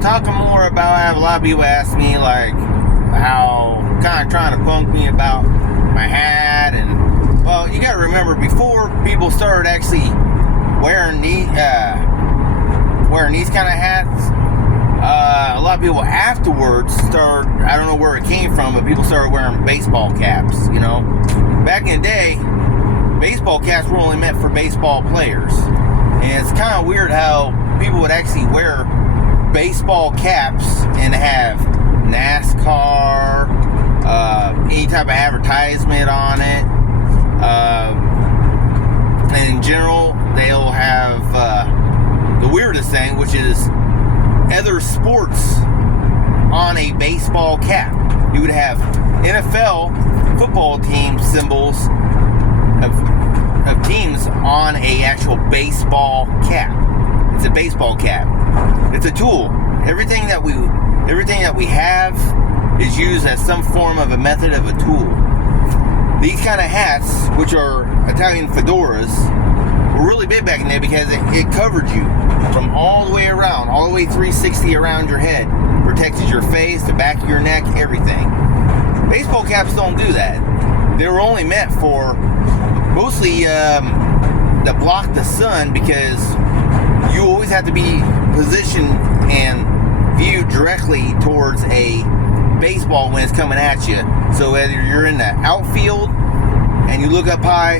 talking more about, I have a lot of people ask me, like, how, kind of trying to punk me about my hat, and, well, you gotta remember, before people started actually wearing these kind of hats, a lot of people afterwards started, I don't know where it came from, but people started wearing baseball caps, you know. Back in the day, baseball caps were only meant for baseball players. And it's kind of weird how people would actually wear baseball caps and have NASCAR, any type of advertisement on it. And in general, they'll have the weirdest thing, which is other sports on a baseball cap. You would have NFL football team symbols of teams on a actual baseball cap. It's a baseball cap. It's a tool. Everything that we have is used as some form of a method of a tool. These kind of hats, which are Italian fedoras, were really big back in the day because it covered you from all the way around, all the way 360 around your head. Protected your face, the back of your neck, everything. Baseball caps don't do that. They were only meant for mostly to block the sun, because you always have to be positioned and viewed directly towards a baseball when it's coming at you. So whether you're in the outfield and you look up high,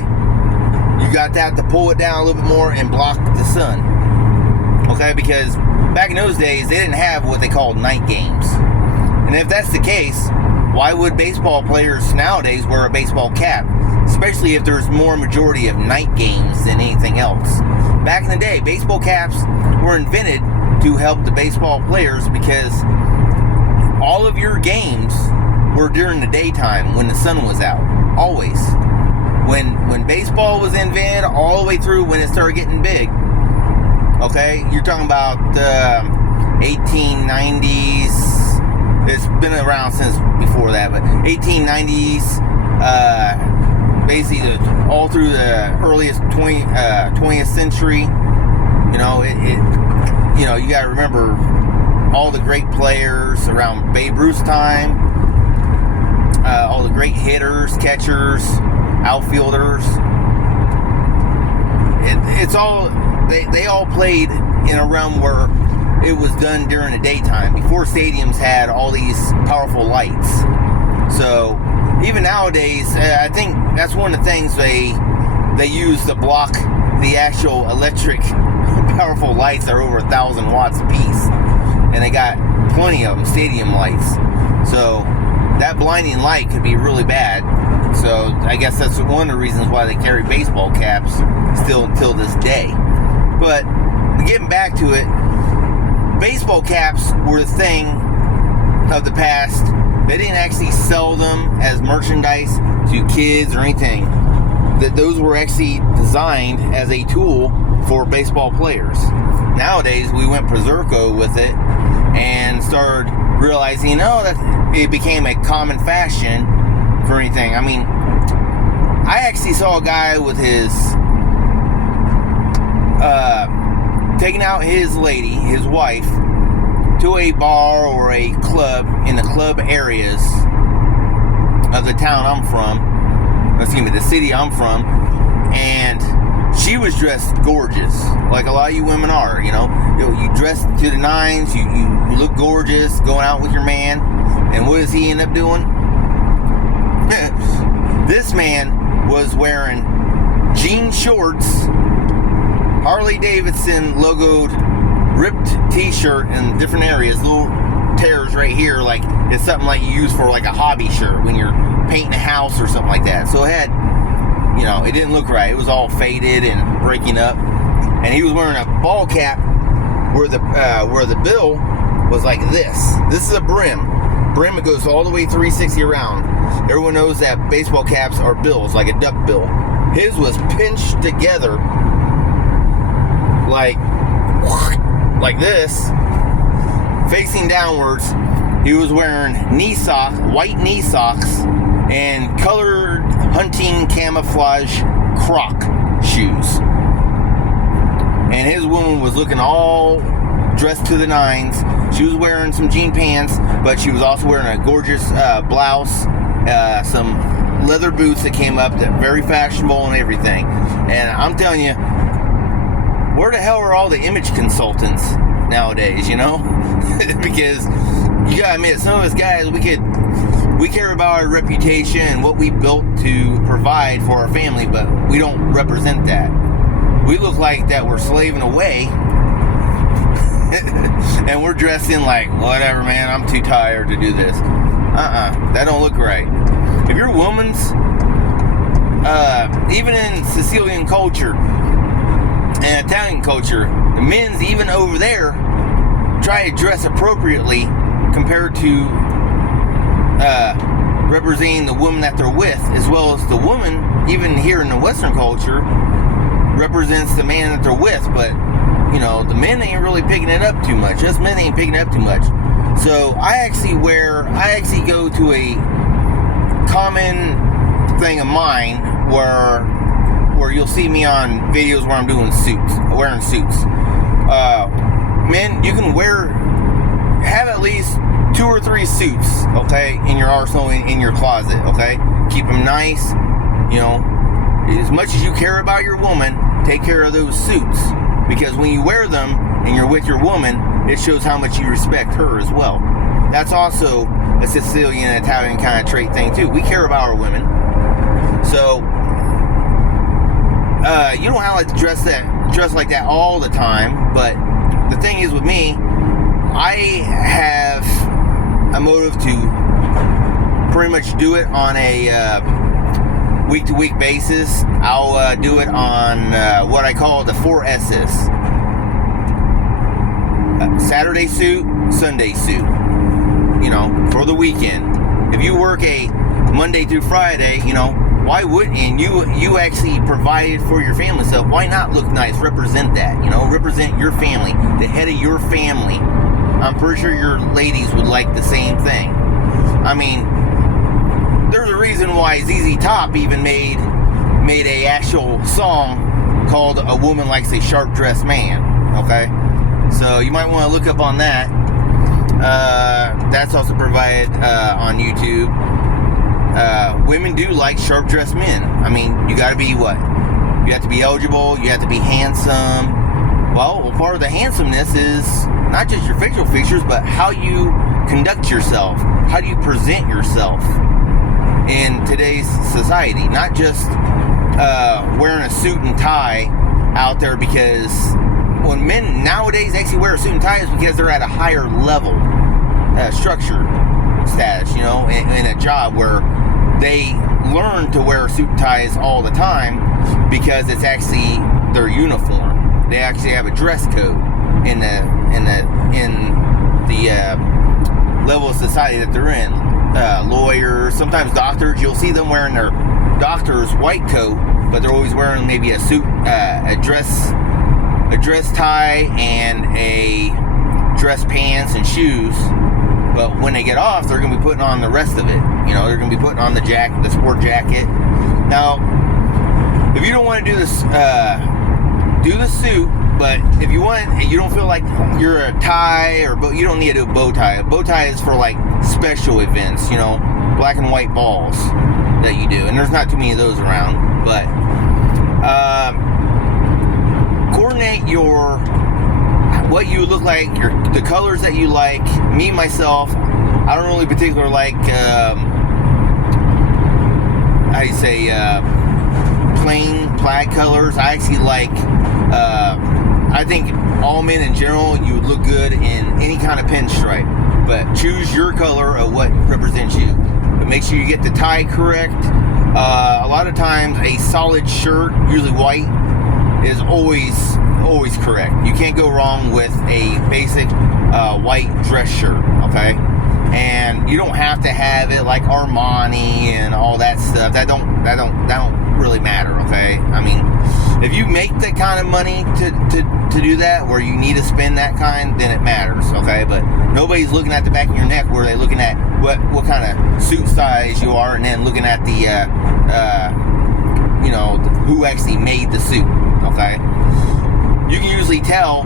you got that to pull it down a little bit more and block the sun. Okay, because back in those days, they didn't have what they called night games. And if that's the case, why would baseball players nowadays wear a baseball cap? Especially if there's more majority of night games than anything else. Back in the day, baseball caps were invented to help the baseball players, because all of your games were during the daytime when the sun was out. Always. When baseball was invented, all the way through when it started getting big. Okay, you're talking about the 1890s. It's been around since before that, but 1890s, basically all through the earliest 20th century. You know, you got to remember all the great players around Babe Ruth's time, all the great hitters, catchers, outfielders. It's all, they all played in a realm where it was done during the daytime, before stadiums had all these powerful lights. So even nowadays, I think that's one of the things they use to block the actual electric powerful lights that are over 1,000 watts a piece. And they got plenty of them, stadium lights. So that blinding light could be really bad. So I guess that's one of the reasons why they carry baseball caps still until this day. But getting back to it, baseball caps were the thing of the past. They didn't actually sell them as merchandise to kids or anything. That those were actually designed as a tool for baseball players. Nowadays, we went berserko with it and started realizing, that it became a common fashion for anything. I mean, I actually saw a guy with his taking out his lady, his wife, to a bar or a club in the club areas of the town I'm from, the city I'm from, and she was dressed gorgeous, like a lot of you women are, you dress to the nines, you look gorgeous, going out with your man, and what does he end up doing? This man was wearing jean shorts, Harley Davidson logoed ripped t-shirt in different areas, little tears right here, like it's something like you use for like a hobby shirt when you're painting a house or something like that. So it had, it didn't look right. It was all faded and breaking up. And he was wearing a ball cap where the bill was like this. This is a brim. Brim, it goes all the way 360 around. Everyone knows that baseball caps are bills, like a duck bill. His was pinched together like this, facing downwards. He was wearing white knee socks, and colored hunting camouflage Croc shoes. And his woman was looking all dressed to the nines. She was wearing some jean pants, but she was also wearing a gorgeous blouse, some leather boots that came up, that very fashionable and everything. And I'm telling you, where the hell are all the image consultants nowadays, you know? Because you gotta admit, some of us guys, we care about our reputation and what we built to provide for our family, but we don't represent that. We look like that we're slaving away and we're dressed in like, whatever, man, I'm too tired to do this. That don't look right. If your woman's, even in Sicilian culture and Italian culture, the men's even over there try to dress appropriately compared to representing the woman that they're with, as well as the woman, even here in the Western culture, represents the man that they're with. But, you know, the men ain't really picking it up too much. Us men ain't picking it up too much. So I actually go to a common thing of mine where you'll see me on videos where I'm wearing suits. Men, you can have at least 2 or 3 suits, okay, in your arsenal, in your closet, okay? Keep them nice, you know. As much as you care about your woman, take care of those suits, because when you wear them and you're with your woman, it shows how much you respect her as well. That's also a Sicilian, Italian kind of trait thing too. We care about our women, so you don't have to dress like that all the time. But the thing is with me, I have a motive to pretty much do it on a week-to-week basis. I'll do it on what I call the 4 S's. Saturday suit, Sunday suit. You know, for the weekend. If you work a Monday through Friday, you know, why wouldn't you? You actually provided for your family, so why not look nice? Represent that, you know, represent your family, the head of your family. I'm pretty sure your ladies would like the same thing. I mean, there's a reason why ZZ Top even made a actual song called "A Woman Likes a Sharp-Dressed Man." Okay, so you might want to look up on that. That's also provided on YouTube. Women do like sharp-dressed men. I mean, you got to be what? You have to be eligible. You have to be handsome. Well, part of the handsomeness is not just your facial features, but how you conduct yourself. How do you present yourself in today's society? Not just wearing a suit and tie out there, because when men nowadays actually wear a suit and tie is because they're at a higher level structure status, you know, in a job where they learn to wear suit and ties all the time because it's actually their uniform. They actually have a dress code in the level of society that they're in. Lawyers, sometimes doctors, you'll see them wearing their doctor's white coat, but they're always wearing maybe a suit, a dress tie and a dress pants and shoes. But when they get off, they're going to be putting on the rest of it. You know, they're going to be putting on the jacket, the sport jacket. Now, if you don't want to do this, do the suit. But if you don't feel like you're a tie, or you don't need to do a bow tie. A bow tie is for like special events, you know, black and white balls that you do, and there's not too many of those around. But coordinate what you look like, the colors that you like. Me myself, I don't really particularly like plain plaid colors. I actually like I think all men in general, you would look good in any kind of pinstripe, but choose your color of what represents you. But make sure you get the tie correct. A lot of times a solid shirt, usually white, is always correct. You can't go wrong with a basic white dress shirt, okay? And you don't have to have it like Armani and all that stuff. That don't really matter, okay? I mean, if you make that kind of money to do that, where you need to spend that kind, then it matters, okay? But nobody's looking at the back of your neck where they're looking at what kind of suit size you are, and then looking at the who actually made the suit, okay? You can usually tell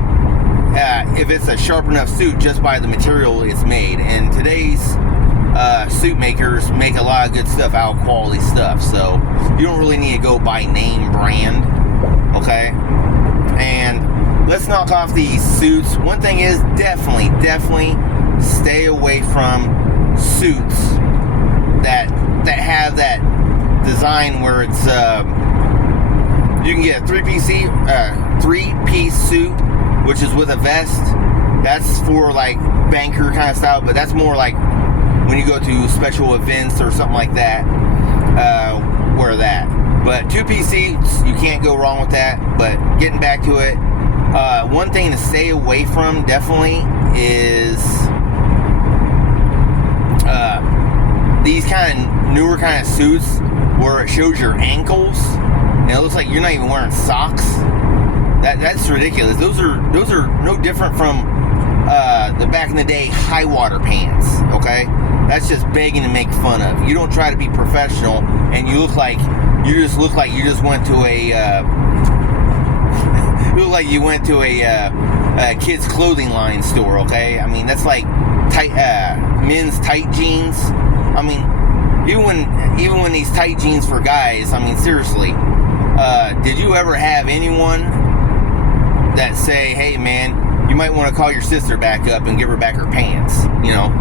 if it's a sharp enough suit just by the material it's made. And today's suit makers make a lot of good stuff, out of quality stuff. So you don't really need to go by name brand, okay? And let's knock off these suits. One thing is definitely stay away from suits that have that design where it's you can get a three-piece suit, which is with a vest. That's for like banker kind of style, but that's more like when you go to special events or something like that, wear that. But two-piece suits, you can't go wrong with that. But getting back to it, one thing to stay away from definitely is these kind of newer kind of suits where it shows your ankles and it looks like you're not even wearing socks. That's ridiculous. Those are no different from the back in the day high water pants, okay? That's just begging to make fun of. You don't try to be professional and you just went to a you look like you went to a kids clothing line store, okay? I mean, that's like tight men's tight jeans. I mean, even when these tight jeans for guys, I mean, seriously, did you ever have anyone that say, hey man, you might want to call your sister back up and give her back her pants, you know?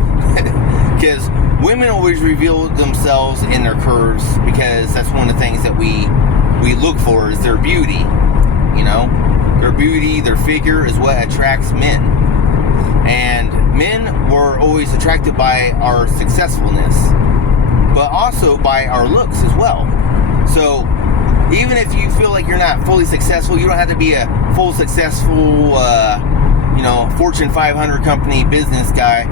Because women always reveal themselves in their curves, because that's one of the things that we look for is their beauty, you know? Their beauty, their figure is what attracts men. And men were always attracted by our successfulness, but also by our looks as well. So even if you feel like you're not fully successful, you don't have to be a full successful, Fortune 500 company business guy.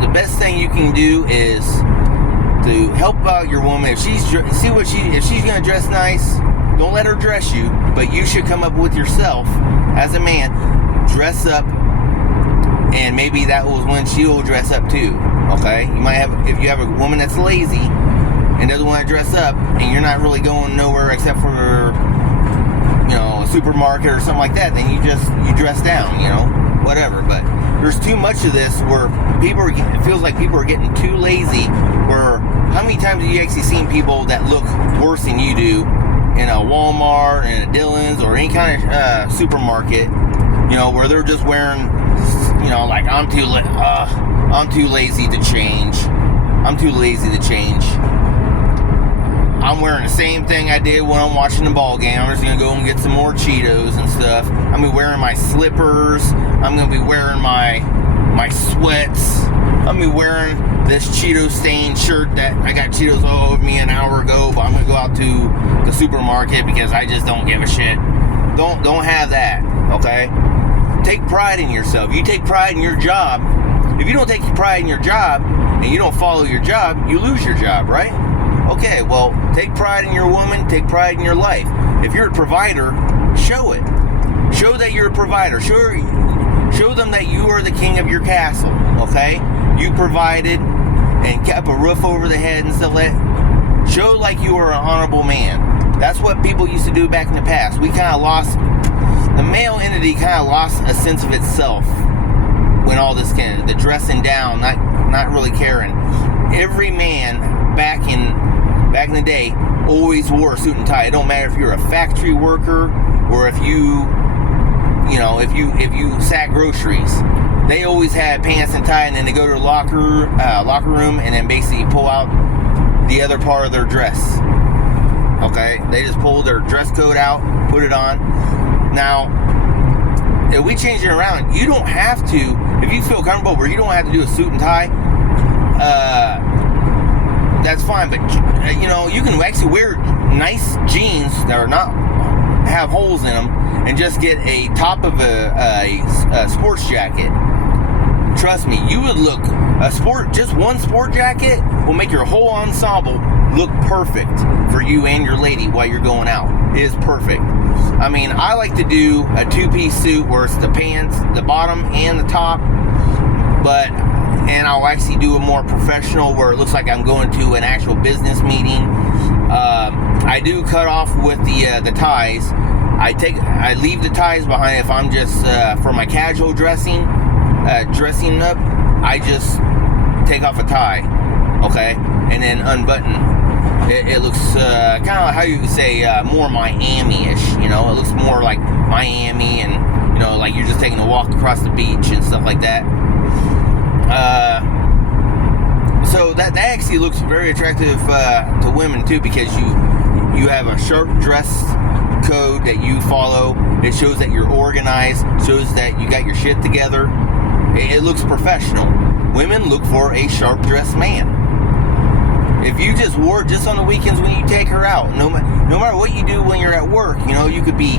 The best thing you can do is to help out your woman. If she's gonna dress nice, don't let her dress you, but you should come up with yourself as a man, dress up, and maybe that was when she'll dress up too. Okay, you might have, if you have a woman that's lazy and doesn't want to dress up, and you're not really going nowhere except for, a supermarket or something like that, then you dress down, whatever. But there's too much of this where it feels like people are getting too lazy. Where how many times have you actually seen people that look worse than you do in a Walmart, in a Dillon's, or any kind of supermarket, where they're just wearing, like I'm too lazy to change. I'm too lazy to change. I'm wearing the same thing I did when I'm watching the ball game. I'm just going to go and get some more Cheetos and stuff. I'm going to be wearing my slippers. I'm going to be wearing my sweats. I'm going to be wearing this Cheeto-stained shirt that I got Cheetos all over me an hour ago, but I'm going to go out to the supermarket because I just don't give a shit. Don't have that, okay? Take pride in yourself. You take pride in your job. If you don't take pride in your job and you don't follow your job, you lose your job, right? Okay, well, take pride in your woman, take pride in your life. If you're a provider, show it. Show that you're a provider. Show them that you are the king of your castle, okay? You provided and kept a roof over the head and stuff like that. Show like you are an honorable man. That's what people used to do back in the past. We kind of lost, the male entity kind of lost a sense of itself when all this the dressing down, not really caring. Every man back in the day always wore a suit and tie. It don't matter if you're a factory worker or if you sack groceries. They always had pants and tie, and then they go to the locker room and then basically pull out the other part of their dress. Okay, they just pull their dress coat out, put it on. Now, if we change it around, you don't have to. If you feel comfortable where you don't have to do a suit and tie, that's fine. But you can actually wear nice jeans that are not have holes in them, and just get a top of a sports jacket. Trust me, you would look just one sport jacket will make your whole ensemble look perfect for you and your lady while you're going out. It is perfect. I mean, I like to do a two-piece suit where it's the pants, the bottom, and the top. And I'll actually do a more professional where it looks like I'm going to an actual business meeting. I do cut off with the ties. I leave the ties behind. If I'm just for my casual dressing up, I just take off a tie, okay, and then unbutton. It looks kind of like how you would say more Miami-ish, you know. It looks more like Miami, and you know, like you're just taking a walk across the beach and stuff like that. So that actually looks very attractive to women too, because you have a sharp dress code that you follow. It shows that you're organized, shows that you got your shit together. It looks professional. Women look for a sharp dressed man. If you just wore it just on the weekends when you take her out, no matter what you do when you're at work, you know, you could be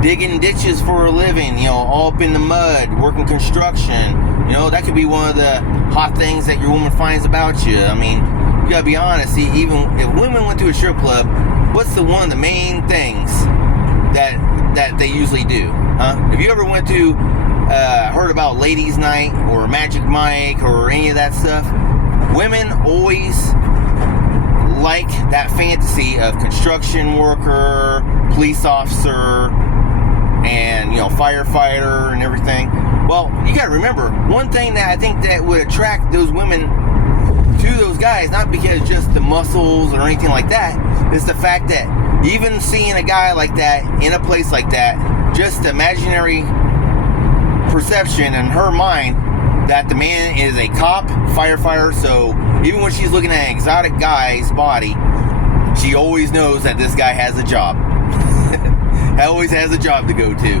digging ditches for a living, you know, all up in the mud, working construction, you know, that could be one of the hot things that your woman finds about you. I mean, you gotta be honest, see, even if women went to a strip club, what's one of the main things that they usually do, huh? If you ever went to, heard about Ladies Night or Magic Mike or any of that stuff, women always like that fantasy of construction worker, police officer, and, you know, firefighter and everything. Well, you gotta remember, one thing that I think that would attract those women to those guys, not because just the muscles or anything like that, is the fact that even seeing a guy like that in a place like that, just imaginary perception in her mind that the man is a cop, firefighter, so even when she's looking at an exotic guy's body, she always knows that this guy has a job. Always has a job to go to.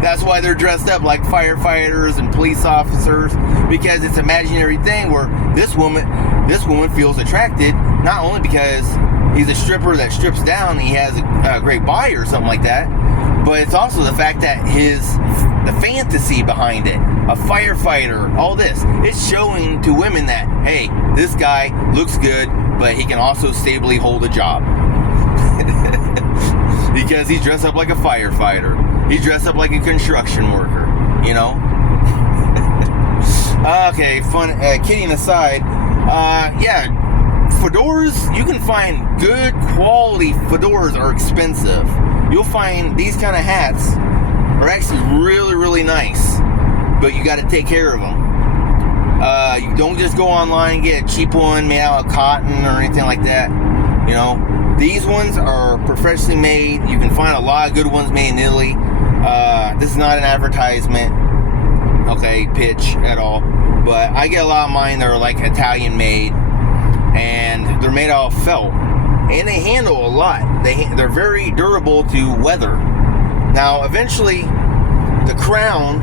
That's why they're dressed up like firefighters and police officers, because it's an imaginary thing where this woman feels attracted, not only because he's a stripper that strips down and he has a great body or something like that, but it's also the fact that the fantasy behind it, a firefighter, all this, it's showing to women that, hey, this guy looks good, but he can also stably hold a job. Because he's dressed up like a firefighter. He's dressed up like a construction worker, you know? Okay, fun, kidding aside, yeah, fedoras, you can find good quality fedoras are expensive. You'll find these kind of hats are actually really, really nice, but you got to take care of them. You don't just go online and get a cheap one made out of cotton or anything like that. You know, these ones are professionally made. You can find a lot of good ones made in Italy. This is not an advertisement, okay, pitch at all, but I get a lot of mine that are like Italian made, and they're made out of felt, and they handle a lot. They're very durable to weather. Now, eventually, the crown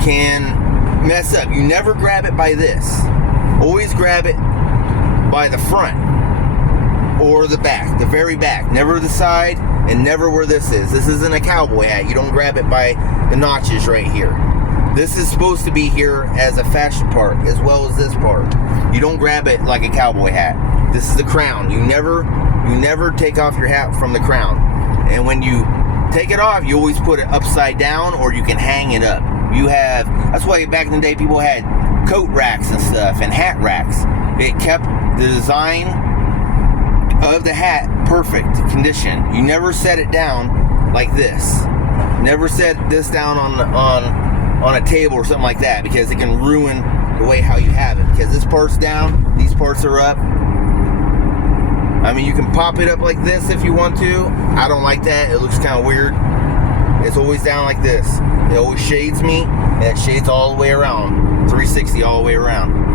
can mess up. You never grab it by this. Always grab it by the front or the back, the very back. Never the side, and never where this is. This isn't a cowboy hat. You don't grab it by the notches right here. This is supposed to be here as a fashion part, as well as this part. You don't grab it like a cowboy hat. This is the crown. You never take off your hat from the crown. And when you take it off, you always put it upside down, or you can hang it up. That's why back in the day people had coat racks and stuff and hat racks. It kept the design of the hat perfect condition. You never set it down like this. Never set this down on a table or something like that, because it can ruin the way how you have it. Because this part's down, these parts are up. I mean, you can pop it up like this if you want to. I don't like that. It looks kind of weird. It's always down like this. It always shades me, and it shades all the way around. 360 all the way around.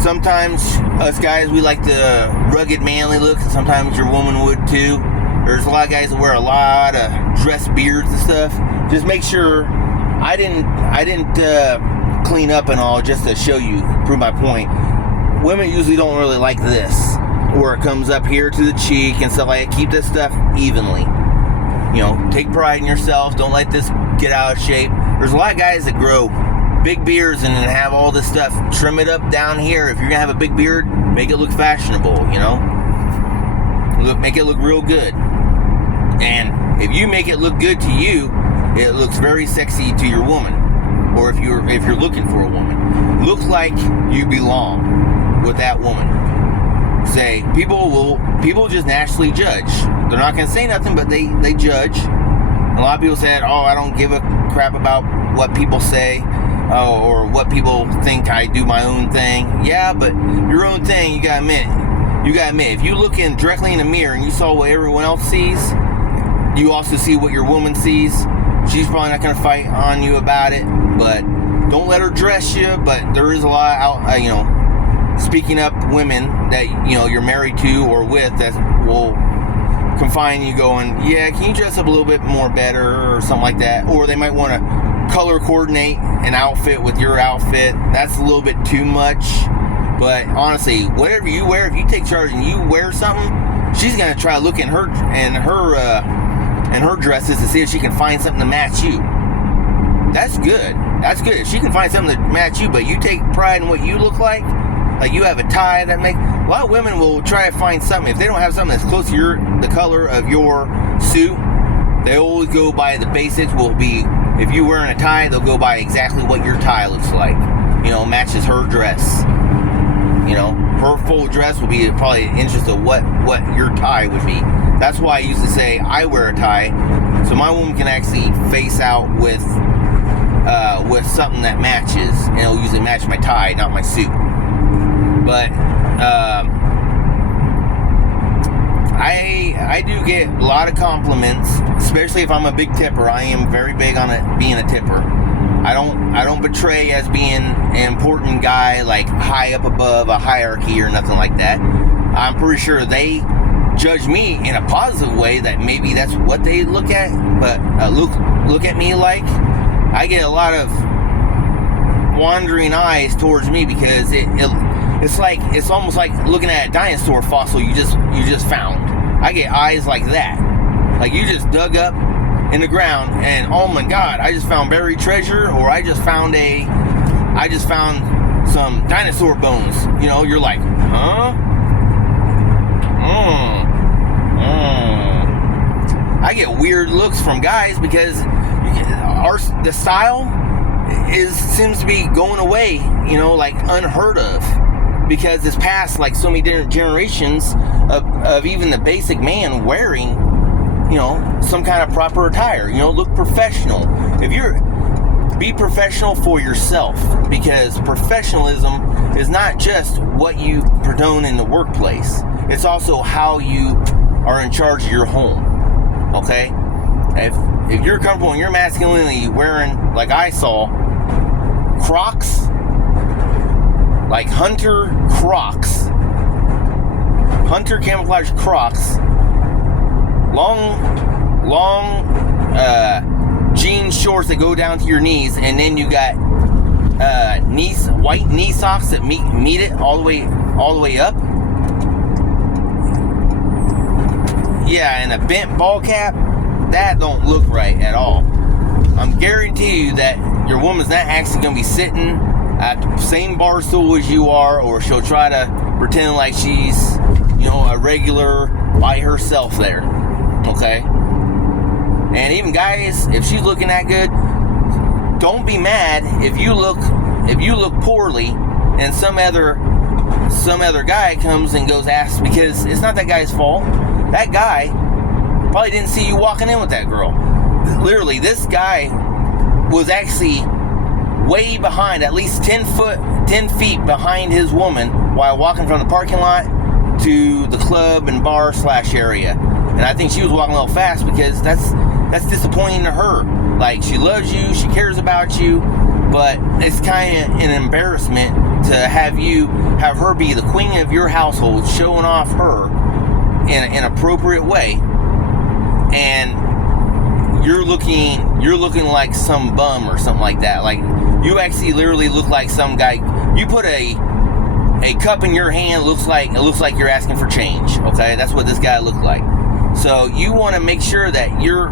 Sometimes us guys, we like the rugged manly look. Sometimes your woman would too. There's a lot of guys that wear a lot of dress beards and stuff. Just make sure I didn't clean up and all just to show you, prove my point. Women usually don't really like this, where it comes up here to the cheek and stuff like that. Keep this stuff evenly. You know, take pride in yourself. Don't let this get out of shape. There's a lot of guys that grow big beards and then have all this stuff. Trim it up down here. If you're gonna have a big beard, make it look fashionable, you know? Make it look real good. And if you make it look good to you, it looks very sexy to your woman. Or if you're looking for a woman. Look like you belong with that woman. say people just naturally judge. They're not going to say nothing, but they judge. A lot of people said, "Oh, I don't give a crap about what people say, or what people think. I do my own thing." Yeah, but your own thing, you gotta admit. If you look in directly in the mirror and you saw what everyone else sees, you also see what your woman sees. She's probably not gonna fight on you about it, but don't let her dress you. But there is a lot out, speaking up women that you're married to or with that will confine you, going, yeah, can you dress up a little bit more better or something like that? Or they might want to color coordinate an outfit with your outfit. That's a little bit too much. But honestly, whatever you wear, if you take charge and you wear something, she's gonna try to look in her dresses to see if she can find something to match you. That's good. If she can find something to match you, but you take pride in what you look like you have a tie that a lot of women will try to find something. If they don't have something that's close to the color of your suit, they always go by the basics. If you're wearing a tie, they'll go by exactly what your tie looks like. Matches her dress. Her full dress will be probably an interest of what your tie would be. That's why I used to say I wear a tie, so my woman can actually face out with something that matches, and it'll usually match my tie, not my suit. But I do get a lot of compliments, especially if I'm a big tipper. I am very big on it being a tipper. I don't betray as being an important guy, like high up above a hierarchy or nothing like that. I'm pretty sure they judge me in a positive way, that maybe that's what they look at, but look at me like I get a lot of wandering eyes towards me, because it's almost like looking at a dinosaur fossil you just found. I get eyes like that, like you just dug up in the ground and, oh my God, I just found buried treasure, or I just found some dinosaur bones. You're like, huh? I get weird looks from guys because the style seems to be going away, like unheard of, because it's past like so many different generations of even the basic man wearing, some kind of proper attire. Look professional. Be professional for yourself, because professionalism is not just what you condone in the workplace. It's also how you are in charge of your home. Okay? If you're comfortable in your masculinity wearing, like I saw, Crocs, like Hunter camouflage Crocs, long jean shorts that go down to your knees, and then you got white knee socks that meet it all the way up. Yeah, and a bent ball cap, that don't look right at all. I'm guarantee you that your woman's not actually going to be sitting at the same bar stool as you are, or she'll try to pretend like she's, a regular by herself there. Okay? And even guys, if she's looking that good, don't be mad if you look poorly and some other guy comes and goes asks, because it's not that guy's fault. That guy probably didn't see you walking in with that girl. Literally, this guy was actually way behind, at least 10 feet behind his woman while walking from the parking lot to the club and bar / area. And I think she was walking a little fast, because that's disappointing to her. Like, she loves you, she cares about you, but it's kind of an embarrassment to have her be the queen of your household, showing off her in an appropriate way, and you're looking like some bum or something like that. Like, you actually literally look like some guy. You put a cup in your hand, it looks like you're asking for change. Okay, that's what this guy looked like. So you want to make sure that you're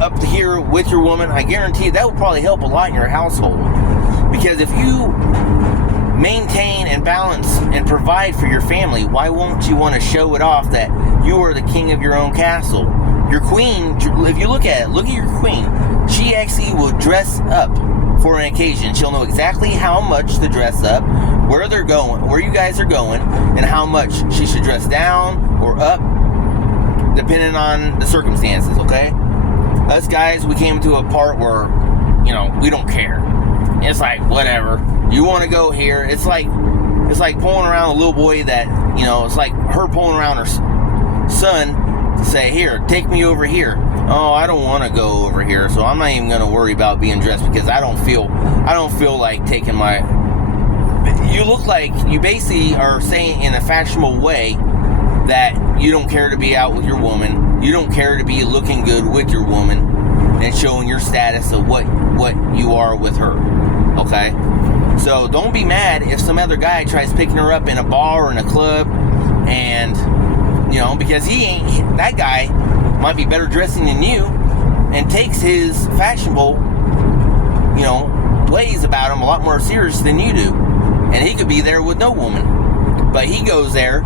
up here with your woman. I guarantee that will probably help a lot in your household, because if you maintain and balance and provide for your family, why won't you want to show it off that you are the king of your own castle? Your queen, if you look at your queen, she actually will dress up for an occasion. She'll know exactly how much to dress up, where they're going, where you guys are going, and how much she should dress down or up, depending on the circumstances, okay? Us guys, we came to a part where, we don't care. It's like, whatever. You want to go here. It's like pulling around a little boy that, it's like her pulling around her son to say, here, take me over here. Oh, I don't want to go over here, so I'm not even going to worry about being dressed because I don't feel like taking my... You look like you basically are saying in a fashionable way that you don't care to be out with your woman. You don't care to be looking good with your woman and showing your status of what you are with her. Okay? So don't be mad if some other guy tries picking her up in a bar or in a club, and because that guy might be better dressing than you and takes his fashionable ways about him a lot more serious than you do, and he could be there with no woman, but he goes there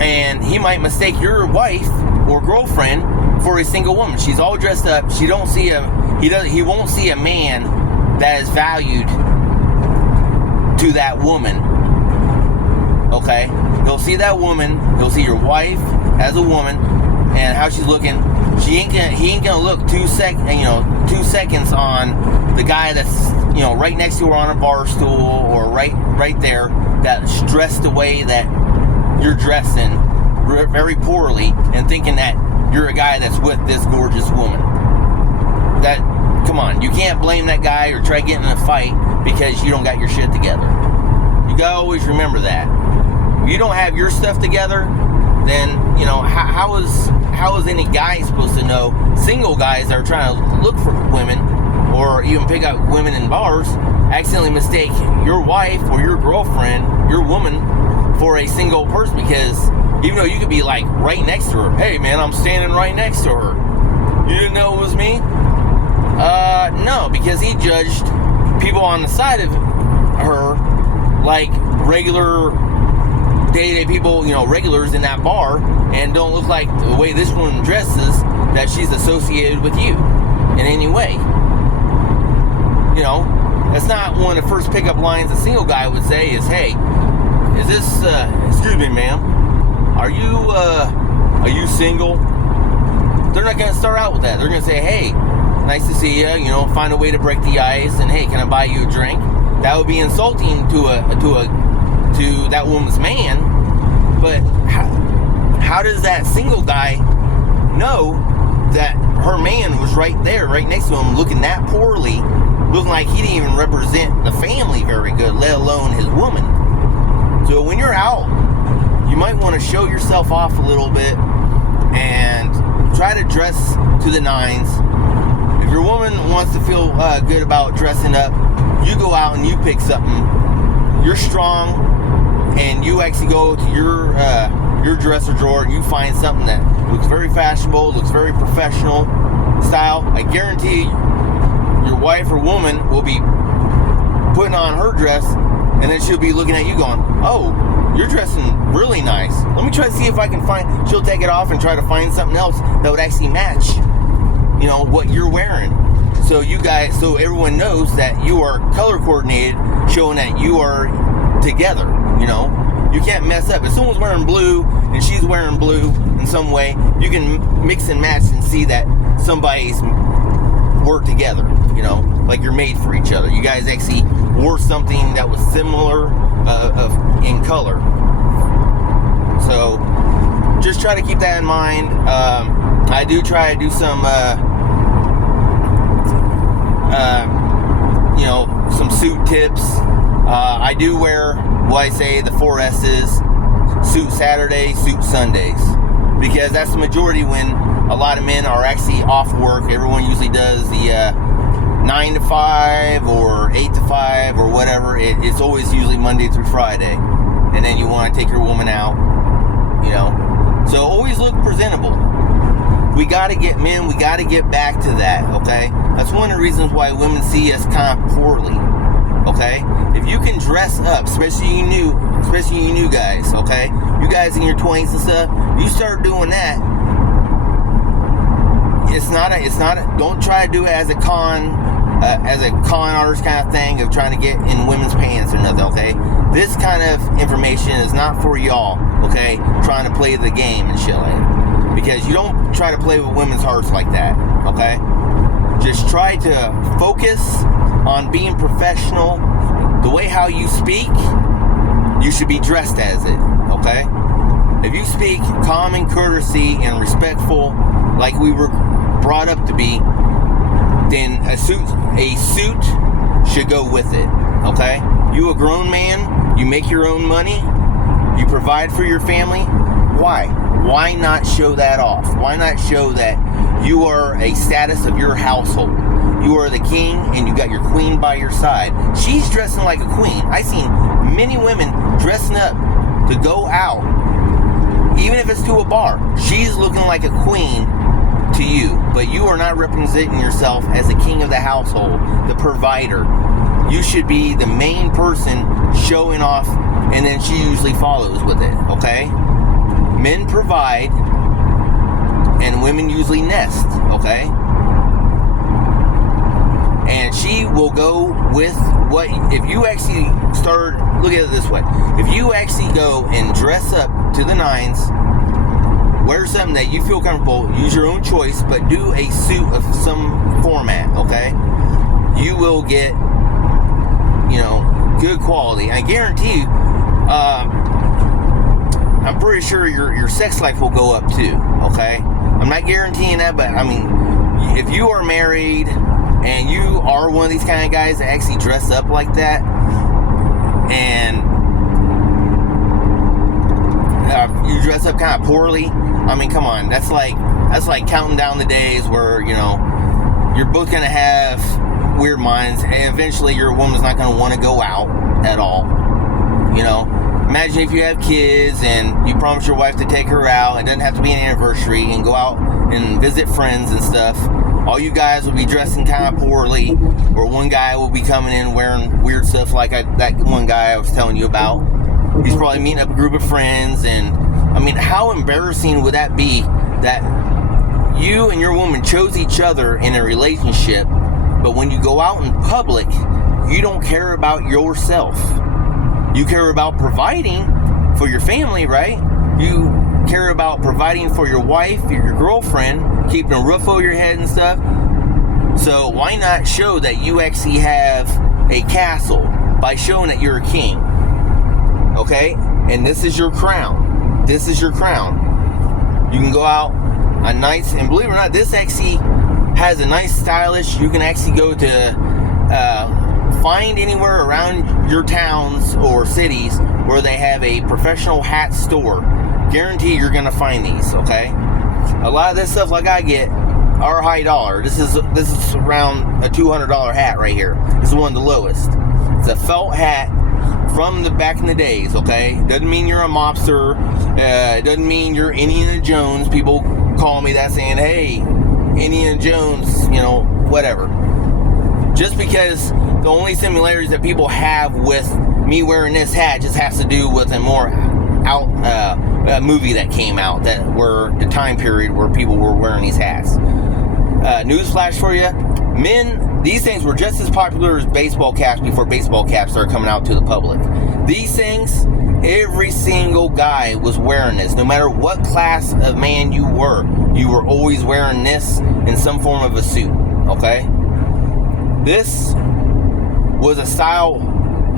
and he might mistake your wife or girlfriend for a single woman. She's all dressed up. He won't see a man that is valued to that woman. Okay? He'll see that woman, he'll see your wife as a woman and how she's looking. He ain't gonna look 2 seconds on the guy that's right next to her on a bar stool or right there that's dressed the way that you're dressing very poorly and thinking that you're a guy that's with this gorgeous woman. Come on, you can't blame that guy or try getting in a fight because you don't got your shit together. You gotta always remember that. If you don't have your stuff together, then how is any guy supposed to know? Single guys that are trying to look for women or even pick up women in bars accidentally mistake your wife or your girlfriend, your woman, for a single person, because even though you could be like right next to her, hey man, I'm standing right next to her. You didn't know it was me? No, because he judged people on the side of her like regular day-to-day people, regulars in that bar, and don't look like the way this woman dresses that she's associated with you in any way. That's not one of the first pickup lines a single guy would say is, hey, is this, excuse me, ma'am, are you single? They're not going to start out with that. They're going to say, hey, nice to see you, find a way to break the ice, and hey, can I buy you a drink? That would be insulting to that woman's man, but how does that single guy know that her man was right there, right next to him, looking that poorly, looking like he didn't even represent the family very good, let alone his woman? So when you're out, you might want to show yourself off a little bit and try to dress to the nines. If your woman wants to feel good about dressing up, you go out and you pick something. You're strong, and you actually go to your dresser drawer and you find something that looks very fashionable, looks very professional style. I guarantee your wife or woman will be putting on her dress, and then she'll be looking at you going, oh, you're dressing really nice. Let me try to see if I can find... She'll take it off and try to find something else that would actually match, what you're wearing. So everyone knows that you are color coordinated, showing that you are together. You can't mess up. If someone's wearing blue and she's wearing blue in some way, you can mix and match and see that somebody's work together. Like you're made for each other. You guys actually wore something that was similar in color. So just try to keep that in mind. I do try to do some some suit tips. I do wear what I say the 4 S's: suit Saturdays, suit Sundays, because that's the majority when a lot of men are actually off work. Everyone usually does the 9 to 5 or 8 to 5 or whatever. It's always usually Monday through Friday, and then you want to take your woman out, so always look presentable. We got to get back to that, okay? That's one of the reasons why women see us kind of poorly, okay? If you can dress up, especially you new guys, okay? You guys in your 20s and stuff, you start doing that. It's not don't try to do it as a con as a con artist kind of thing of trying to get in women's pants or nothing, okay? This kind of information is not for y'all, okay? Trying to play the game and shit like that. Because you don't try to play with women's hearts like that, okay? Just try to focus on being professional. The way how you speak, you should be dressed as it, okay? If you speak common courtesy and respectful like we were brought up to be, then a suit should go with it, okay? You a grown man, you make your own money, you provide for your family. Why? Why not show that off? Why not show that you are a status of your household? You are the king and you got your queen by your side. She's dressing like a queen. I've seen many women dressing up to go out, even if it's to a bar. She's looking like a queen to you, but you are not representing yourself as the king of the household, the provider. You should be the main person showing off, and then she usually follows with it, okay? Men provide, and women usually nest, okay? And she will go with what, if you actually start, look at it this way, if you actually go and dress up to the nines, wear something that you feel comfortable, use your own choice, but do a suit of some format, okay? You will get, you know, good quality. I guarantee you, I'm pretty sure your sex life will go up too, okay? I'm not guaranteeing that, but I mean, if you are married and you are one of these kind of guys that actually dress up like that, and you dress up kind of poorly, I mean, come on, that's like counting down the days where, you know, you're both gonna have weird minds, and eventually your woman's not gonna want to go out at all. You know, imagine if you have kids and you promise your wife to take her out. It doesn't have to be an anniversary, and go out and visit friends and stuff. All you guys will be dressing kind of poorly, or one guy will be coming in wearing weird stuff like that one guy I was telling you about. He's probably meeting up a group of friends, and I mean, how embarrassing would that be that you and your woman chose each other in a relationship, but when you go out in public, you don't care about yourself. You care about providing for your family, right? You care about providing for your wife, your girlfriend, keeping a roof over your head and stuff. So why not show that you actually have a castle by showing that you're a king? Okay? And this is your crown. This is your crown. You can go out a nice, and believe it or not, this actually has a nice stylish, you can actually go to find anywhere around your towns or cities where they have a professional hat store. Guarantee you're gonna find these, okay? A lot of this stuff like I get are high dollar. This is around a $200 hat right here. This is one of the lowest. It's a felt hat from the back in the days, okay? Doesn't mean you're a mobster. It doesn't mean you're Indiana Jones. People call me that saying, hey, Indiana Jones, you know, whatever. Just because the only similarities that people have with me wearing this hat just has to do with a more movie that came out that were the time period where people were wearing these hats. Newsflash for you, men, these things were just as popular as baseball caps before baseball caps started coming out to the public. These things, every single guy was wearing this. No matter what class of man you were always wearing this in some form of a suit, okay? This was a style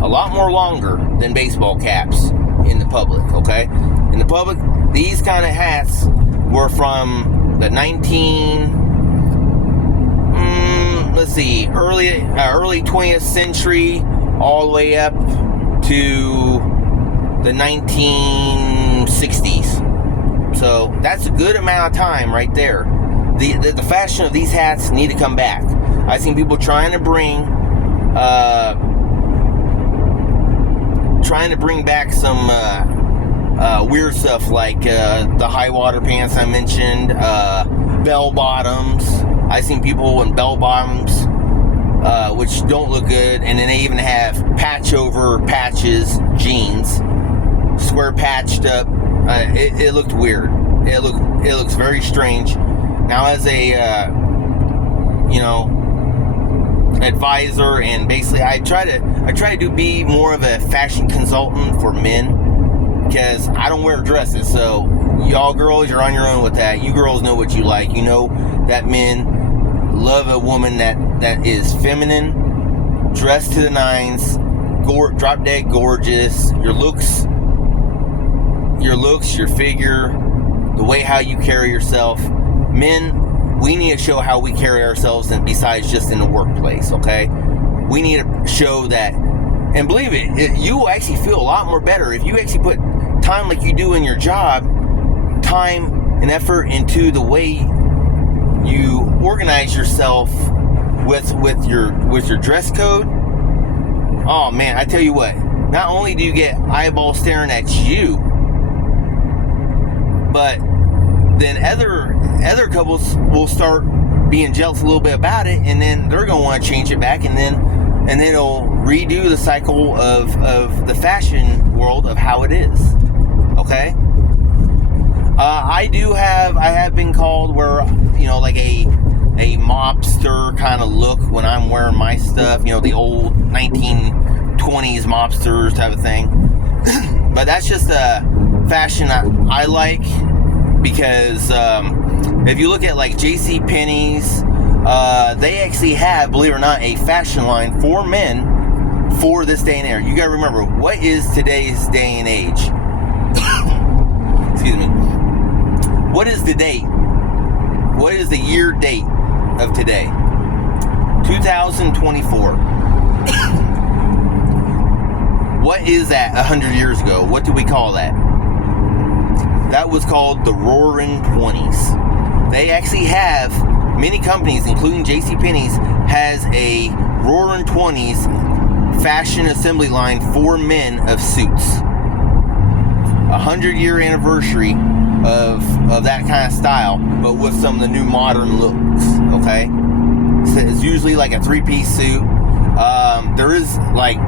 a lot more longer than baseball caps in the public, okay? In the public, these kind of hats were from the early 20th century all the way up to the 1960s. So that's a good amount of time right there. The fashion of these hats need to come back. I've seen people trying to bring back some weird stuff like the high water pants I mentioned, bell bottoms. I've seen people in bell bottoms which don't look good, and then they even have patches, jeans, square patched up. It looked weird. It looks very strange. Now, as a advisor, and basically I try to be more of a fashion consultant for men, because I don't wear dresses. So y'all girls, you're on your own with that. You girls know what you like. You know that men love a woman that is feminine, dressed to the nines, drop dead gorgeous. Your looks, your figure, the way how you carry yourself. Men, we need to show how we carry ourselves, and besides just in the workplace, okay? We need to show that, and believe it, you will actually feel a lot more better if you actually put time like you do in your job, time and effort into the way you organize yourself with your dress code. Oh man, I tell you what, not only do you get eyeballs staring at you, but then other couples will start being jealous a little bit about it, and then they're gonna want to change it back, and then it'll redo the cycle of the fashion world of how it is. Okay. I have been called where, you know, like a mobster kind of look when I'm wearing my stuff, you know, the old 1920s mobsters type of thing. But that's just a fashion I like, because if you look at like JCPenney's, they actually have, believe it or not, a fashion line for men for this day and age. You gotta remember, what is today's day and age? Excuse me. What is the date? What is the year date of today? 2024. What is that 100 years ago? What do we call that? That was called the Roaring 20s. They actually have, many companies, including JCPenney's, has a Roaring 20s fashion assembly line for men of suits. 100-year anniversary of that kind of style, but with some of the new modern looks. Okay, so it's usually like a 3-piece suit. There is, like,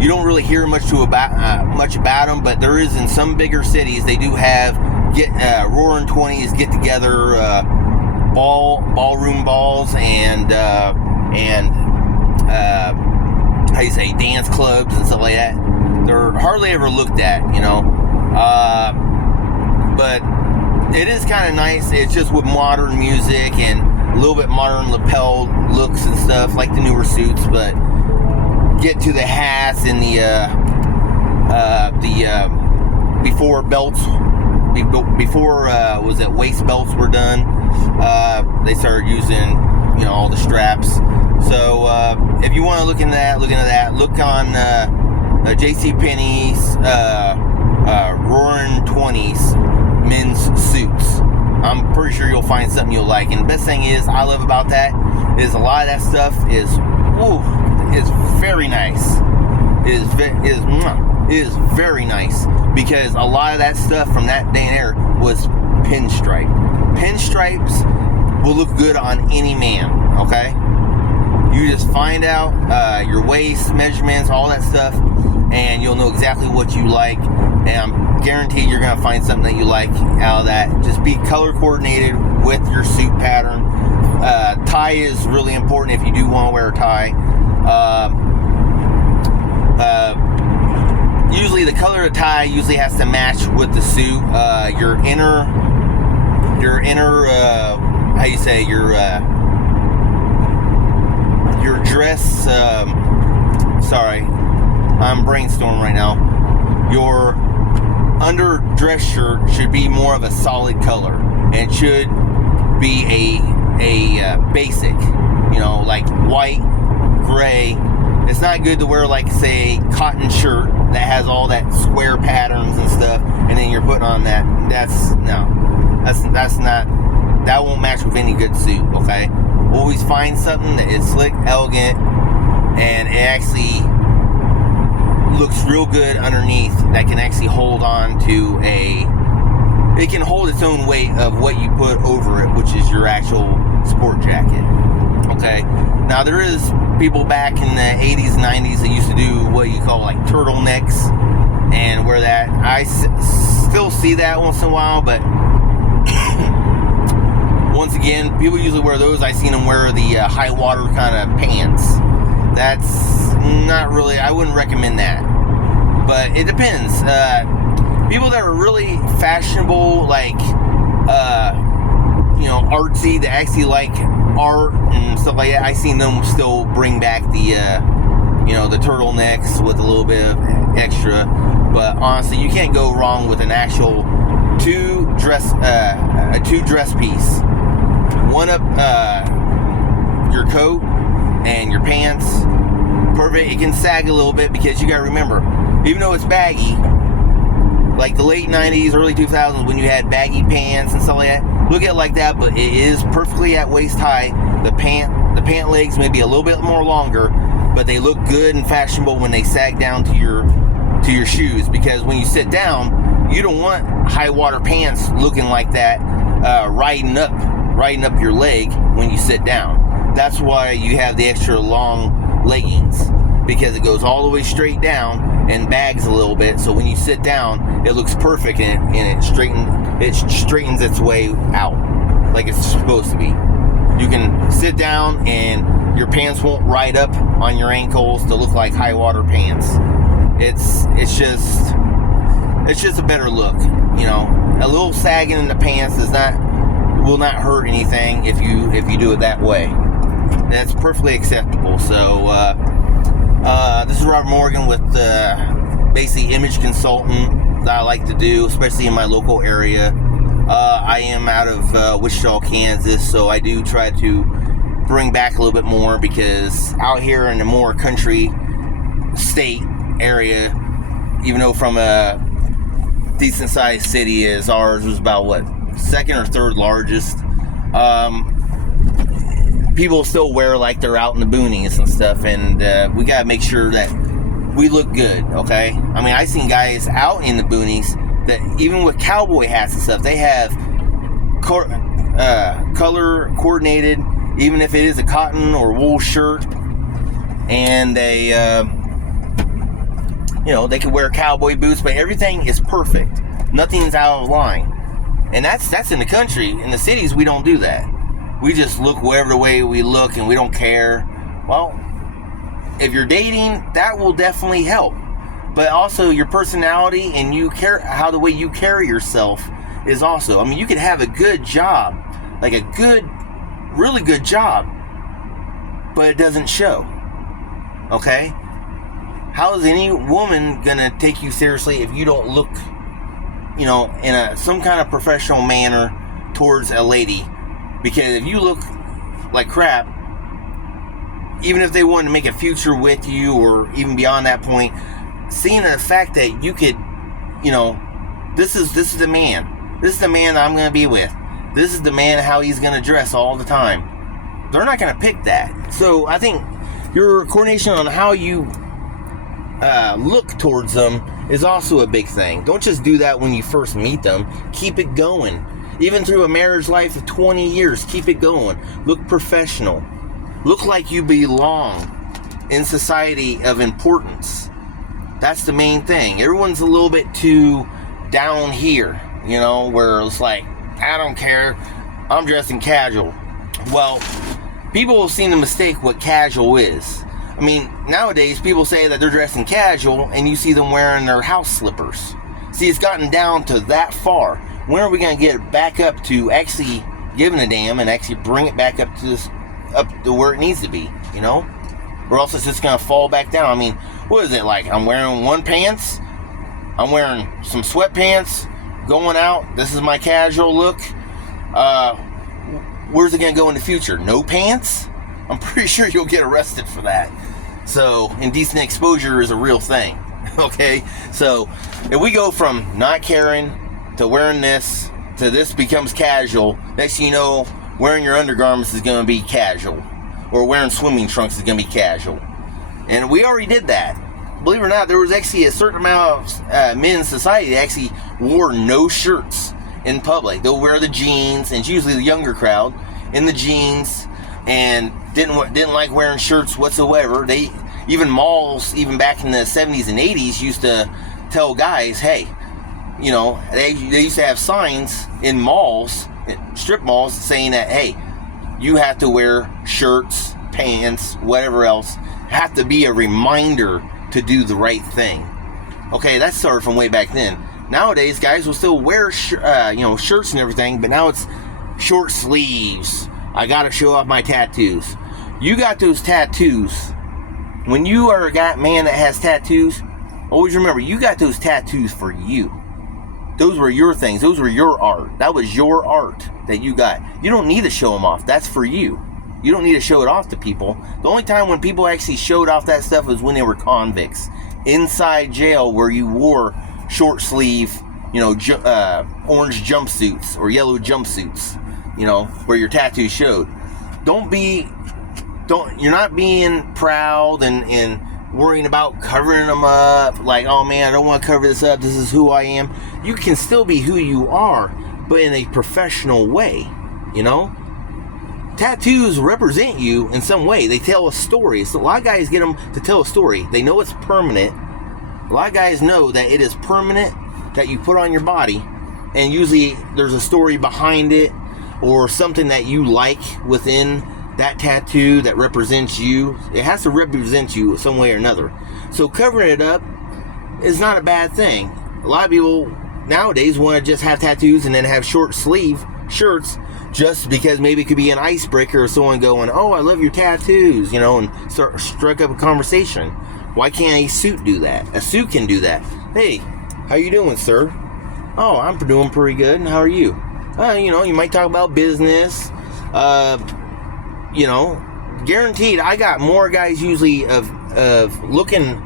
you don't really hear much about them, but there is in some bigger cities. They do have Roaring 20s get together ballroom balls and how you say, dance clubs and stuff like that. They're hardly ever looked at, you know. But it is kind of nice. It's just with modern music and a little bit modern lapel looks and stuff, like the newer suits. But get to the hats and before belts, before was it waist belts were done. They started using, you know, all the straps. So if you want to look into that, look on JCPenney's Roaring 20s men's suits. I'm pretty sure you'll find something you'll like. And the best thing I love about that is a lot of that stuff is very nice. It is very nice, because a lot of that stuff from that day and era was pinstripe. Pinstripes will look good on any man. Okay, you just find out your waist measurements, all that stuff, and you'll know exactly what you like. And I'm guaranteed you're gonna find something that you like out of that. Just be color coordinated with your suit pattern. Tie is really important if you do want to wear a tie. Usually the color of tie usually has to match with the suit. Your inner how you say, your dress, sorry, I'm brainstorming right now. Your under dress shirt should be more of a solid color, and should be a basic, you know, like white, gray. It's not good to wear, like, say, cotton shirt that has all that square patterns and stuff, and then you're putting on that. That's not, that won't match with any good suit. Okay, always find something that is slick, elegant, and it actually looks real good underneath, that can actually hold on to it can hold its own weight of what you put over it, which is your actual sport jacket. Okay, now there is people back in the 80s and 90s that used to do what you call like turtlenecks and wear that. I still see that once in a while, but once again, people usually wear those. I've seen them wear the high water kind of pants. That's not really, I wouldn't recommend that. But it depends. People that are really fashionable, like, artsy, that actually like art and stuff like that, I seen them still bring back the turtlenecks with a little bit of extra. But honestly, you can't go wrong with an actual two dress piece. One up your coat and your pants. Perfect. It can sag a little bit because you gotta remember, even though it's baggy, like the late 90s, early 2000s when you had baggy pants and stuff like that, look at it like that, but it is perfectly at waist high. The pant legs may be a little bit more longer, but they look good and fashionable when they sag down to your shoes, because when you sit down, you don't want high water pants looking like that, riding up your leg when you sit down. That's why you have the extra long leggings, because it goes all the way straight down and bags a little bit, so when you sit down, it looks perfect and it straightens its way out like it's supposed to be. You can sit down and your pants won't ride up on your ankles to look like high water pants. It's just a better look. A little sagging in the pants will not hurt anything if you do it that way. That's perfectly acceptable. So this is Robert Morgan with basically image consultant that I like to do, especially in my local area. I am out of Wichita, Kansas, so I do try to bring back a little bit more, because out here in a more country state area, even though from a decent sized city as ours was about second or third largest, people still wear like they're out in the boonies and stuff, and we gotta make sure that we look good, okay? I mean, I seen guys out in the boonies that even with cowboy hats and stuff, they have color coordinated, even if it is a cotton or wool shirt, and they they can wear cowboy boots, but everything is perfect. Nothing's out of line. And that's in the country. In the cities, we don't do that. We just look whatever way we look, and we don't care. Well, if you're dating, that will definitely help. But also your personality and how the way you carry yourself is also. I mean, you could have a good job, like a really good job, but it doesn't show. Okay? How is any woman gonna take you seriously if you don't look, in some kind of professional manner towards a lady? Because if you look like crap, even if they want to make a future with you, or even beyond that point, seeing the fact that you could, this is the man. This is the man that I'm going to be with. This is the man, how he's going to dress all the time. They're not going to pick that. So I think your coordination on how you look towards them is also a big thing. Don't just do that when you first meet them. Keep it going. Even through a marriage life of 20 years, keep it going. Look professional. Look like you belong in society of importance. That's the main thing. Everyone's a little bit too down here, where it's like, I don't care, I'm dressing casual. Well, people have seen the mistake what casual is. I mean, nowadays people say that they're dressing casual and you see them wearing their house slippers. See, it's gotten down to that far. When are we going to get it back up to actually giving a damn and actually bring it back up to where it needs to be, Or else it's just going to fall back down. I mean, what is it like? I'm wearing one pants, I'm wearing some sweatpants, going out, this is my casual look. Where's it going to go in the future? No pants? I'm pretty sure you'll get arrested for that. So, indecent exposure is a real thing, okay? So, if we go from not caring to wearing this, to this becomes casual, next thing you know, wearing your undergarments is going to be casual. Or wearing swimming trunks is going to be casual. And we already did that. Believe it or not, there was actually a certain amount of men in society that actually wore no shirts in public. They'll wear the jeans, and it's usually the younger crowd, in the jeans, and didn't like wearing shirts whatsoever. Even malls, even back in the 70s and 80s, used to tell guys, hey, they used to have signs in malls, strip malls, saying that, hey, you have to wear shirts, pants, whatever else, have to be a reminder to do the right thing. Okay, that started from way back then. Nowadays, guys will still wear shirts and everything, but now it's short sleeves. I gotta show off my tattoos. You got those tattoos. When you are a man that has tattoos, always remember, you got those tattoos for you. Those were your things. Those were your art. That was your art that you got. You don't need to show them off. That's for you. You don't need to show it off to people. The only time when people actually showed off that stuff was when they were convicts. Inside jail, where you wore short sleeve, orange jumpsuits or yellow jumpsuits, where your tattoos showed. You're not being proud and worrying about covering them up, like, oh man, I don't want to cover this up, this is who I am. You can still be who you are, but in a professional way, Tattoos represent you in some way. They tell a story. So a lot of guys get them to tell a story. They know it's permanent. A lot of guys know that it is permanent, that you put on your body, and usually there's a story behind it or something that you like within that tattoo that represents you. It has to represent you some way or another. So covering it up is not a bad thing. A lot of people nowadays want to just have tattoos and then have short sleeve shirts just because maybe it could be an icebreaker or someone going, oh, I love your tattoos, and strike up a conversation. Why can't a suit do that? A suit can do that. Hey, how you doing, sir? Oh, I'm doing pretty good. And how are you? You might talk about business. Guaranteed, I got more guys usually of looking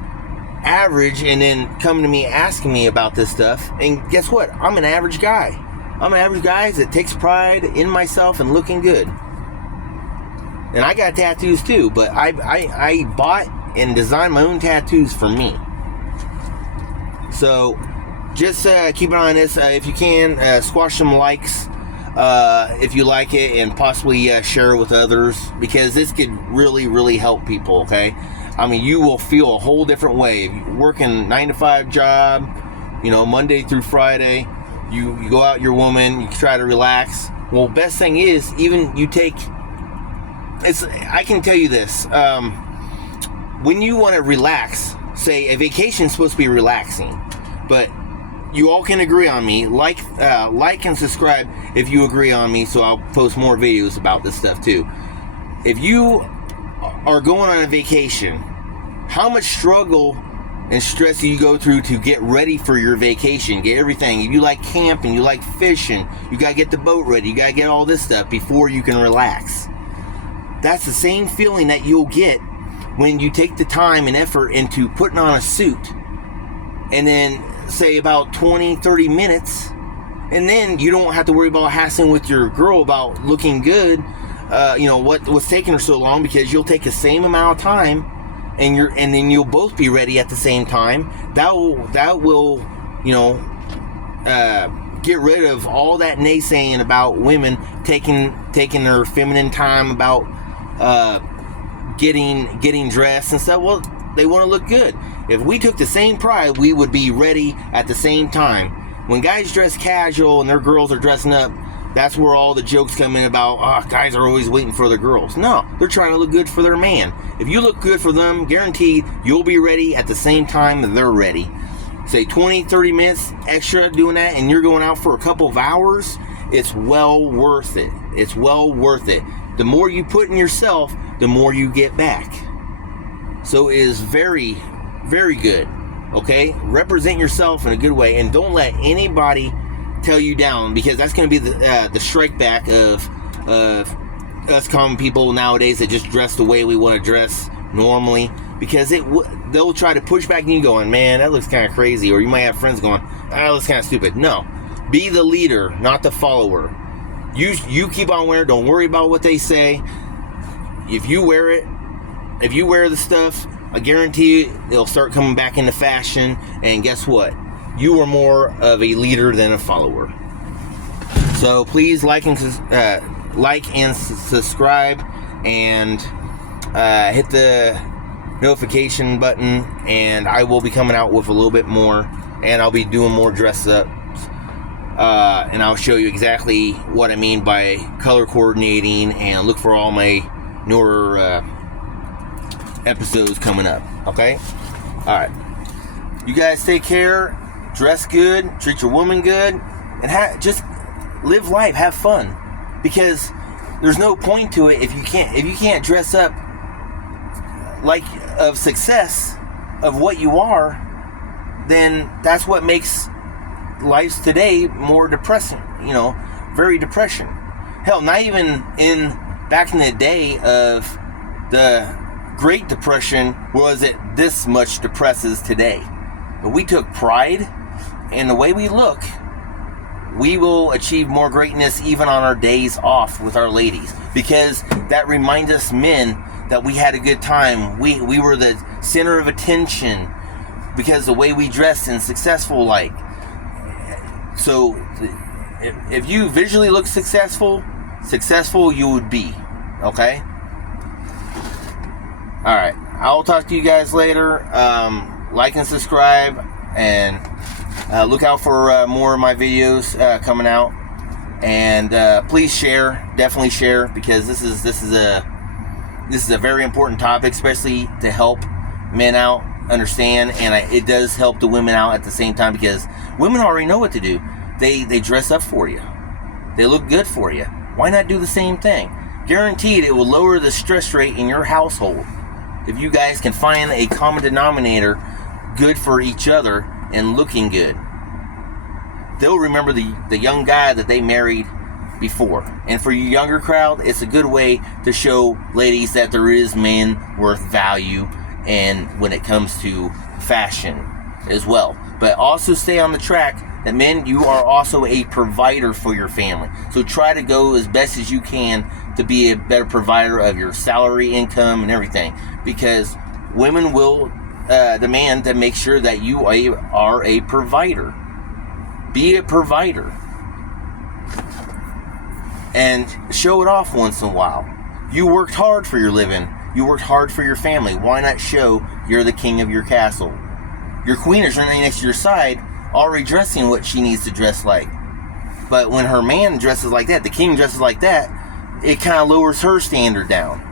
average and then coming to me asking me about this stuff. And guess what? I'm an average guy. I'm an average guy that takes pride in myself and looking good. And I got tattoos too, but I bought and designed my own tattoos for me. So just keep an eye on this. If you can, squash some likes if you like it, and possibly share it with others, because this could really, really help people, okay? I mean, you will feel a whole different way. If you're working 9-to-5 job, Monday through Friday, you go out, your woman, you try to relax. Well, best thing is, even you take, I can tell you this, when you want to relax, say a vacation is supposed to be relaxing, but you all can agree on me, like and subscribe if you agree on me, so I'll post more videos about this stuff too. If you are going on a vacation, how much struggle and stress do you go through to get ready for your vacation, get everything? If you like camping, you like fishing, you gotta get the boat ready, you gotta get all this stuff before you can relax. That's the same feeling that you'll get when you take the time and effort into putting on a suit, and then say about 20-30 minutes, and then you don't have to worry about hassling with your girl about looking good, what's taking her so long, because you'll take the same amount of time, and then you'll both be ready at the same time. That will get rid of all that naysaying about women taking their feminine time about getting dressed and stuff. Well, they want to look good. If we took the same pride, we would be ready at the same time. When guys dress casual and their girls are dressing up, that's where all the jokes come in about, guys are always waiting for their girls. No, they're trying to look good for their man. If you look good for them, guaranteed you'll be ready at the same time that they're ready. Say 20-30 minutes extra doing that, and you're going out for a couple of hours, it's well worth it. It's well worth it. The more you put in yourself, the more you get back. So it is very, very good. Okay? Represent yourself in a good way, and don't let anybody tell you down, because that's going to be the strike back of us common people nowadays that just dress the way we want to dress normally, because they'll try to push back and you going, man, that looks kind of crazy, or you might have friends going, that looks kind of stupid. No, be the leader, not the follower. You keep on wearing it. Don't worry about what they say. If you wear it, if you wear the stuff, I guarantee you it'll start coming back into fashion, and guess what? You are more of a leader than a follower. So please like and subscribe, and hit the notification button, and I will be coming out with a little bit more, and I'll be doing more dress ups, and I'll show you exactly what I mean by color coordinating, and look for all my newer episodes coming up. Okay? Alright. You guys take care. Dress good. Treat your woman good. And just live life. Have fun. Because there's no point to it if you can't dress up like of success of what you are, then that's what makes lives today more depressing, very depression. Hell, not even back in the day of the Great Depression was it this much depresses today. But we took pride in the way we look. We will achieve more greatness even on our days off with our ladies, because that reminds us men that we had a good time. We were the center of attention because the way we dressed and successful like. So if you visually look successful you would be. Okay? Alright. I'll talk to you guys later. Like and subscribe, and look out for more of my videos coming out. And please share. Definitely share, because this is a very important topic, especially to help men out understand, and it does help the women out at the same time, because women already know what to do. They dress up for you. They look good for you. Why not do the same thing? Guaranteed it will lower the stress rate in your household if you guys can find a common denominator, good for each other and looking good. They'll remember the young guy that they married before. And for your younger crowd, it's a good way to show ladies that there is man worth value, and when it comes to fashion as well. But also stay on the track that men, you are also a provider for your family. So try to go as best as you can to be a better provider of your salary, income, and everything, because women will demand to make sure that you are a provider. Be a provider. And show it off once in a while. You worked hard for your living. You worked hard for your family. Why not show you're the king of your castle? Your queen is running next to your side, already dressing what she needs to dress like. But when her man dresses like that, the king dresses like that, it kind of lowers her standard down.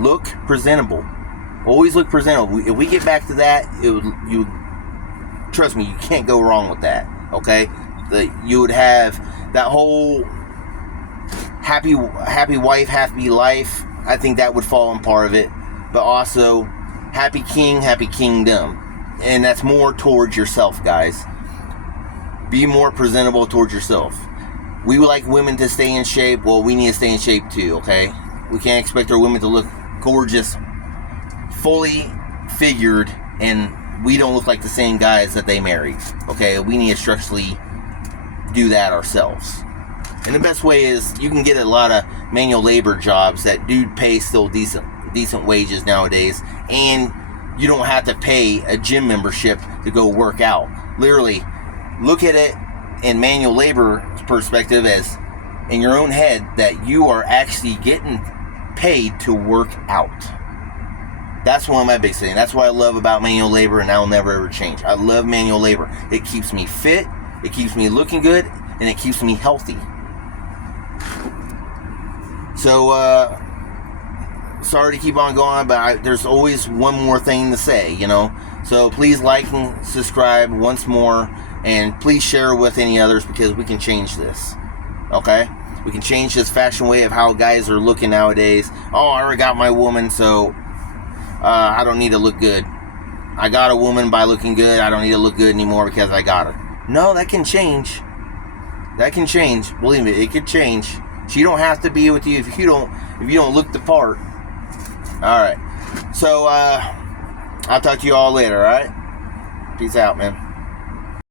Look presentable. Always look presentable. If we get back to that, you trust me, you can't go wrong with that. Okay? You would have that whole happy wife, happy life. I think that would fall in part of it. But also, happy king, happy kingdom. And that's more towards yourself, guys. Be more presentable towards yourself. We would like women to stay in shape. Well, we need to stay in shape too, okay? We can't expect our women to look gorgeous, fully figured, and we don't look like the same guys that they married. Okay, we need to structurally do that ourselves. And the best way is you can get a lot of manual labor jobs that do pay still decent wages nowadays, and you don't have to pay a gym membership to go work out. Literally, look at it in manual labor perspective as in your own head that you are actually getting paid to work out. That's one of my big things. That's what I love about manual labor, and that will never ever change. I love manual labor. It keeps me fit, it keeps me looking good, and it keeps me healthy. So, sorry to keep on going, but there's always one more thing to say, So please like and subscribe once more, and please share with any others, because we can change this. Okay? We can change this fashion way of how guys are looking nowadays. Oh, I already got my woman, so I don't need to look good. I got a woman by looking good. I don't need to look good anymore because I got her. No, that can change. That can change. Believe me, it could change. She don't have to be with you if you don't look the part. All right. So I'll talk to you all later. All right. Peace out, man.